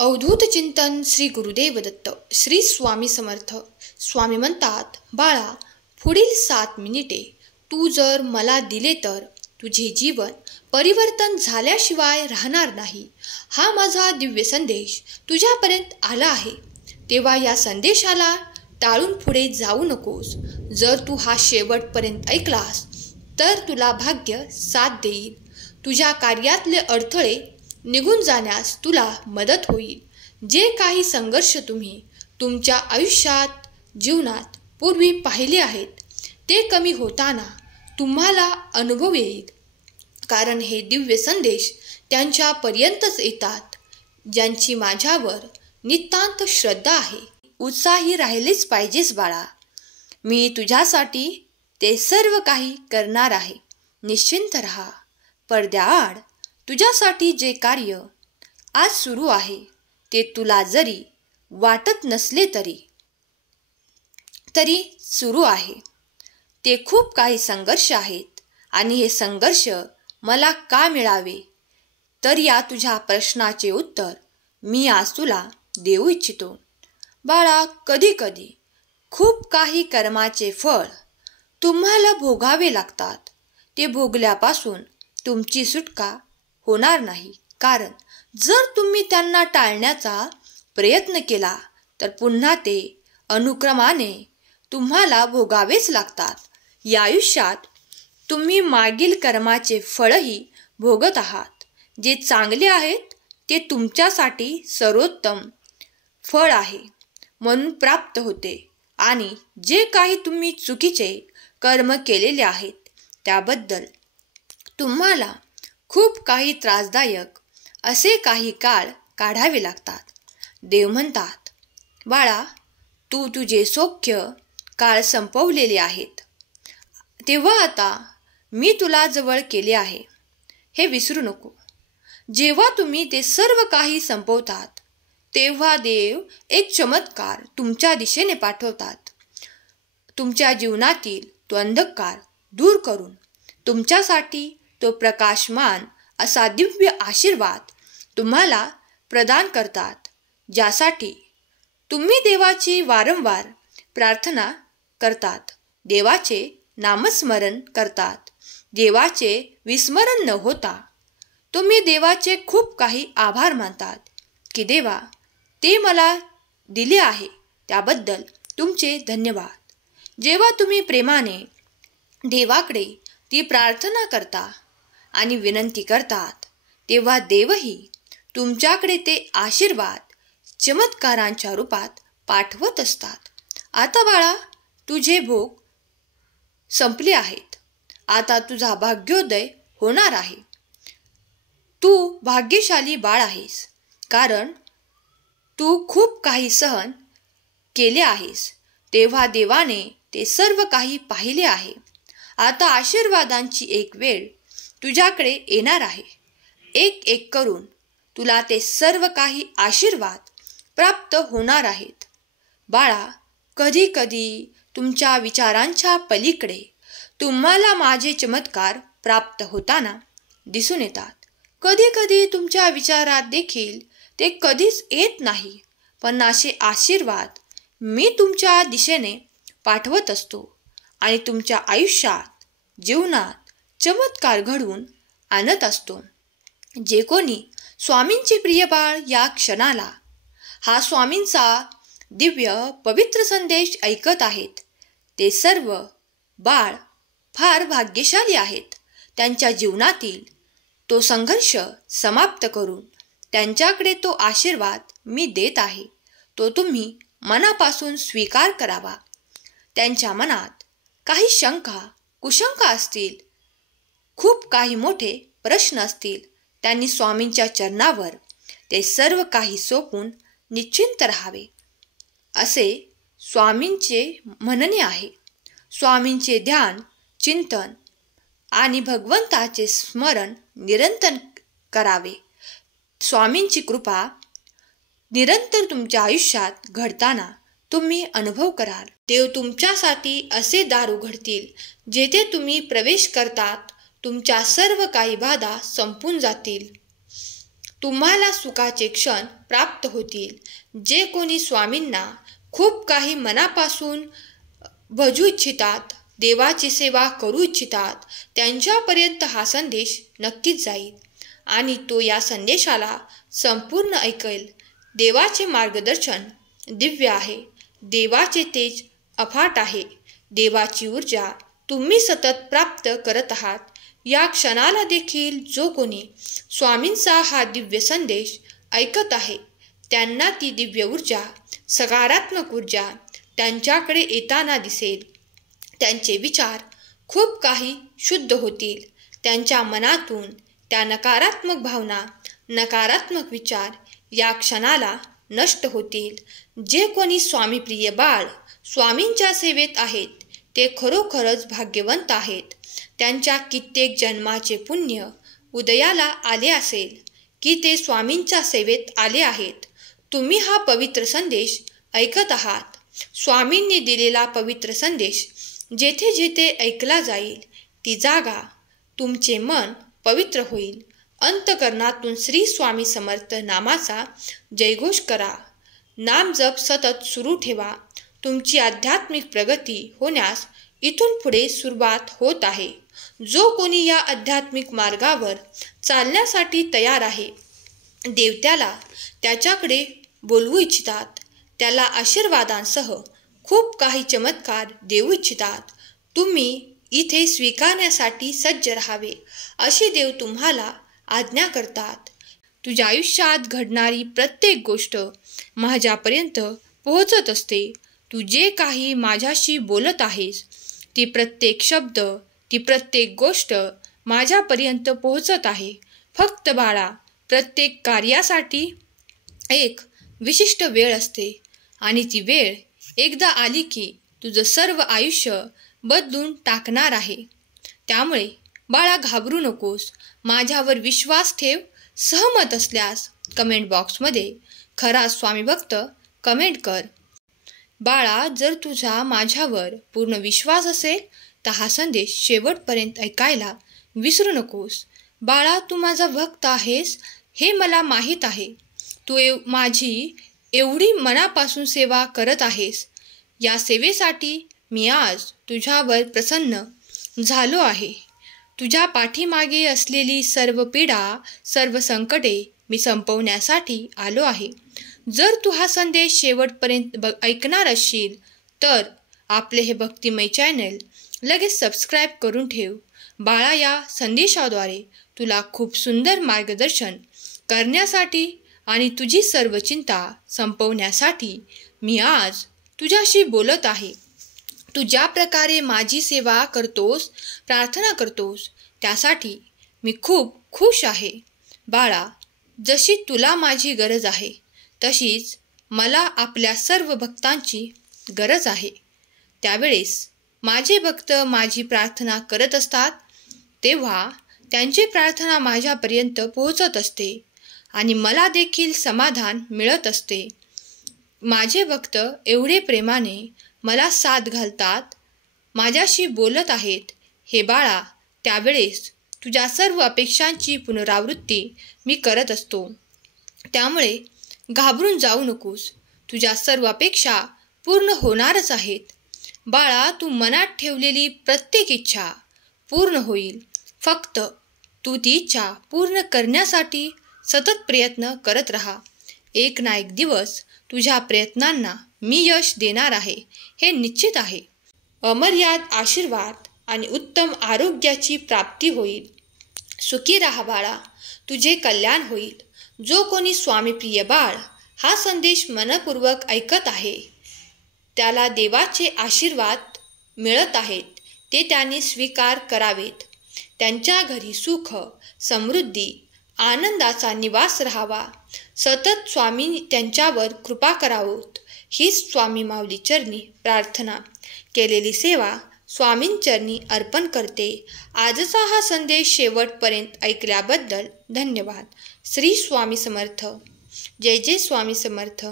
अवधूत चिंतन श्री गुरुदेव दत्त. श्री स्वामी समर्थ. स्वामी म्हणतात, बाळा, पुढील 7 मिनिटे तू जर मला दिले तर तुझे जीवन परिवर्तन झाल्याशिवाय राहणार नाही. हा माझा दिव्य संदेश तुझ्यापर्यंत आला आहे. तेव्हा या संदेशाला टाळून पुढे जाऊ नकोस. जर तू हा शेवटपर्यंत ऐकलास तर तुला भाग्य साथ देईल. तुझ्या कार्यातले अडथळे निघून जाण्यास तुला मदत होईल. जे काही संघर्ष तुम्ही तुमच्या आयुष्यात जीवनात पूर्वी पाहिले आहेत ते कमी होताना तुम्हाला अनुभव येईल. कारण हे दिव्य संदेश त्यांच्यापर्यंतच येतात ज्यांची माझ्यावर नितांत श्रद्धा आहे. उत्साही राहिलेच पाहिजेस बाळा. मी तुझ्यासाठी ते सर्व काही करणार आहे. निश्चिंत राहा. पडद्याआड तुझ्यासाठी जे कार्य आज सुरू आहे ते तुला जरी वाटत नसले तरी सुरू आहे. ते खूप काही संघर्ष आहेत आणि हे संघर्ष मला का मिळावे, तर या तुझ्या प्रश्नाचे उत्तर मी आज तुला देऊ इच्छितो. बाळा, कधी कधी खूप काही कर्माचे फळ तुम्हाला भोगावे लागतात. ते भोगल्यापासून तुमची सुटका होणार नाही. कारण जर तुम्ही त्यांना टाळण्याचा प्रयत्न केला तर पुन्हा ते अनुक्रमाने तुम्हाला भोगावेच लागतात. या आयुष्यात तुम्ही मागील कर्माचे फळही भोगत आहात. जे चांगले आहेत ते तुमच्यासाठी सर्वोत्तम फळ आहे म्हणून प्राप्त होते आणि जे काही तुम्ही चुकीचे कर्म केलेले आहेत त्याबद्दल तुम्हाला खूप काही त्रासदायक असे काही काळ काढावे लागतात. देव म्हणतात, बाळा, तू तुझे सौख्य काळ संपवलेले आहेत. तेव्हा आता मी तुला जवळ केले आहे हे विसरू नको. जेव्हा तुम्ही ते सर्व काही संपवतात तेव्हा देव एक चमत्कार तुमच्या दिशेने पाठवतात. तुमच्या जीवनातील तो अंधकार दूर करून तुमच्यासाठी तो प्रकाशमान असा दिव्य आशीर्वाद तुम्हाला प्रदान करतात, ज्यासाठी तुम्ही देवाची वारंवार प्रार्थना करतात, देवाचे नामस्मरण करतात. देवाचे विस्मरण न होता तुम्ही देवाचे खूप काही आभार मानतात की देवा, ते मला दिले आहे त्याबद्दल तुमचे धन्यवाद. जेव्हा तुम्ही प्रेमाने देवाकडे ती प्रार्थना करता आणि विनंती करतात तेव्हा देवही तुमच्याकडे ते आशीर्वाद चमत्कारांच्या रूपात पाठवत असतात. आता बाळा, तुझे भोग संपले आहेत. आता तुझा भाग्योदय होणार आहे. तू भाग्यशाली बाळ आहेस, कारण तू खूप काही सहन केले आहेस. तेव्हा देवाने ते सर्व काही पाहिले आहे. आता आशीर्वादांची एक वेळ तुझ्याकडे येणार आहे. एक एक करून तुला ते सर्व काही आशीर्वाद प्राप्त होणार आहेत. बाळा, कधी कधी तुमच्या विचारांच्या पलीकडे तुम्हाला माझे चमत्कार प्राप्त होताना दिसून येतात. कधी कधी तुमच्या विचारात देखील ते कधीच येत नाही, पण असे आशीर्वाद मी तुमच्या दिशेने पाठवत असतो आणि तुमच्या आयुष्यात जीवनात चमत्कार घडवून आणत असतो. जे कोणी स्वामींचे प्रिय बाळ या क्षणाला हा स्वामींचा दिव्य पवित्र संदेश ऐकत आहेत ते सर्व बाळ फार भाग्यशाली आहेत. त्यांच्या जीवनातील तो संघर्ष समाप्त करून त्यांच्याकडे तो आशीर्वाद मी देत आहे तो तुम्ही मनापासून स्वीकार करावा. त्यांच्या मनात काही शंका कुशंका असतील, खूप काही मोठे प्रश्न असतील, त्यांनी स्वामींच्या चरणावर ते सर्व काही सोपून निश्चिंत राहावे असे स्वामींचे म्हणणे आहे. स्वामींचे ध्यान, चिंतन आणि भगवंताचे स्मरण निरंतर करावे. स्वामींची कृपा निरंतर तुमच्या आयुष्यात घडताना तुम्ही अनुभव कराल. देव तुमच्यासाठी असे दार उघडतील जेथे तुम्ही प्रवेश करतात तुमच्या सर्व काही बाधा संपून जातील. तुम्हाला सुखाचे क्षण प्राप्त होतील. जे कोणी स्वामींना खूप काही मनापासून भजू इच्छितात, देवाची सेवा करू इच्छितात, त्यांच्यापर्यंत हा संदेश नक्कीच जाईल आणि तो या संदेशाला संपूर्ण ऐकेल. देवाचे मार्गदर्शन दिव्य आहे. देवाचे तेज अफाट आहे. देवाची ऊर्जा तुम्ही सतत प्राप्त करत आहात. या क्षणाला देखील जो कोणी स्वामींचा हा दिव्य संदेश ऐकत आहे, त्यांना ती दिव्य ऊर्जा, सकारात्मक ऊर्जा त्यांच्याकडे येताना दिसेल. त्यांचे विचार खूप काही शुद्ध होतील. त्यांच्या मनातून त्या नकारात्मक भावना, नकारात्मक विचार या क्षणाला नष्ट होतील. जे कोणी स्वामीप्रिय बाळ स्वामींच्या सेवेत आहेत, ते खरोखरच भाग्यवंत आहेत. त्यांच्या कित्येक जन्माचे पुण्य उदयाला आले असेल की ते स्वामींच्या सेवेत आले आहेत. तुम्ही हा पवित्र संदेश ऐकत आहात. स्वामींनी दिलेला पवित्र संदेश जेथे जेथे ऐकला जाईल, ती जागा तुमचे मन पवित्र होईल. अंतकरणातून श्री स्वामी समर्थ नामाचा जयघोष करा. नाम जप सतत सुरू ठेवा. तुमची आध्यात्मिक प्रगती होण्यास इथून पुढे सुरुवात होत आहे. जो कोणी या आध्यात्मिक मार्गावर चालण्यासाठी तयार आहे, देव त्याला त्याच्याकडे बोलवू इच्छितात. त्याला आशीर्वादांसह खूप काही चमत्कार देऊ इच्छितात. तुम्ही इथे स्वीकारण्यासाठी सज्ज राहावे अशी देव तुम्हाला आज्ञा करतात. तुझ्या आयुष्यात घडणारी प्रत्येक गोष्ट माझ्यापर्यंत पोहोचत असते. तू जे काही माझ्याशी बोलत आहेस, ती प्रत्येक शब्द, ती प्रत्येक गोष्ट माझ्यापर्यंत पोहोचत आहे. फक्त बाळा, प्रत्येक कार्यासाठी एक विशिष्ट वेळ असते आणि ती वेळ एकदा आली की तुझं सर्व आयुष्य बदलून टाकणार आहे. त्यामुळे बाळा, घाबरू नकोस. माझ्यावर विश्वास ठेव. सहमत असल्यास कमेंट बॉक्समध्ये खरा स्वामी भक्त कमेंट कर. बाळा, जर तुझा माझ्यावर पूर्ण विश्वास असेल तर हा संदेश शेवटपर्यंत ऐकायला विसरू नकोस. बाळा, तू माझा भक्त आहेस हे मला माहीत आहे. तू माझी एवढी मनापासून सेवा करत आहेस. या सेवेसाठी मी आज तुझ्यावर प्रसन्न झालो आहे. तुझ्या पाठीमागे असलेली सर्व पीडा, सर्व संकटे मी संपवण्यासाठी आलो आहे. जर तू हा संदेश शेवटपर्यंत ऐकणार असशील तर आपले हे भक्तिमय चॅनल लगेच सबस्क्राईब करून ठेव. बाळा, या संदेशाद्वारे तुला खूप सुंदर मार्गदर्शन करण्यासाठी आणि तुझी सर्व चिंता संपवण्यासाठी मी आज तुझ्याशी बोलत आहे. तू ज्या प्रकारे माझी सेवा करतोस, प्रार्थना करतोस, त्यासाठी मी खूप खुश आहे. बाळा, जशी तुला माझी गरज आहे, तशीच मला आपल्या सर्व भक्तांची गरज आहे. त्यावेळेस माझे भक्त माझी प्रार्थना करत असतात, तेव्हा त्यांची प्रार्थना माझ्यापर्यंत पोहोचत असते आणि मला देखील समाधान मिळत असते. माझे भक्त एवढे प्रेमाने मला साथ घालतात, माझ्याशी बोलत आहेत. हे बाळा, त्यावेळेस तुझ्या सर्व अपेक्षांची पुनरावृत्ती मी करत असतो. त्यामुळे घाबरून जाऊ नकोस. तुझ्या सर्व अपेक्षा पूर्ण होणारच आहेत. बाळा, तू मनात ठेवलेली प्रत्येक इच्छा पूर्ण होईल. फक्त तू ती इच्छा पूर्ण करण्यासाठी सतत प्रयत्न करत राहा. एक ना एक दिवस तुझ्या प्रयत्नांना मी यश देणार आहे, हे निश्चित आहे. अमर्याद आशीर्वाद आणि उत्तम आरोग्याची प्राप्ती होईल. सुखी राहा बाळा, तुझे कल्याण होईल. जो कोणी स्वामीप्रिय बाळ हा संदेश मनपूर्वक ऐकत आहे, त्याला देवाचे आशीर्वाद मिळत आहेत. ते त्यांनी स्वीकार करावेत. त्यांच्या घरी सुख, समृद्धी, आनंदाचा निवास राहावा. सतत स्वामी त्यांच्यावर कृपा करावोत, हीच स्वामी माऊली चरणी प्रार्थना. केलेली सेवा स्वामींचरणी अर्पण करते. आजचा हा संदेश शेवटपर्यंत ऐकल्याबद्दल धन्यवाद. श्री स्वामी समर्थ. जय जय स्वामी समर्थ.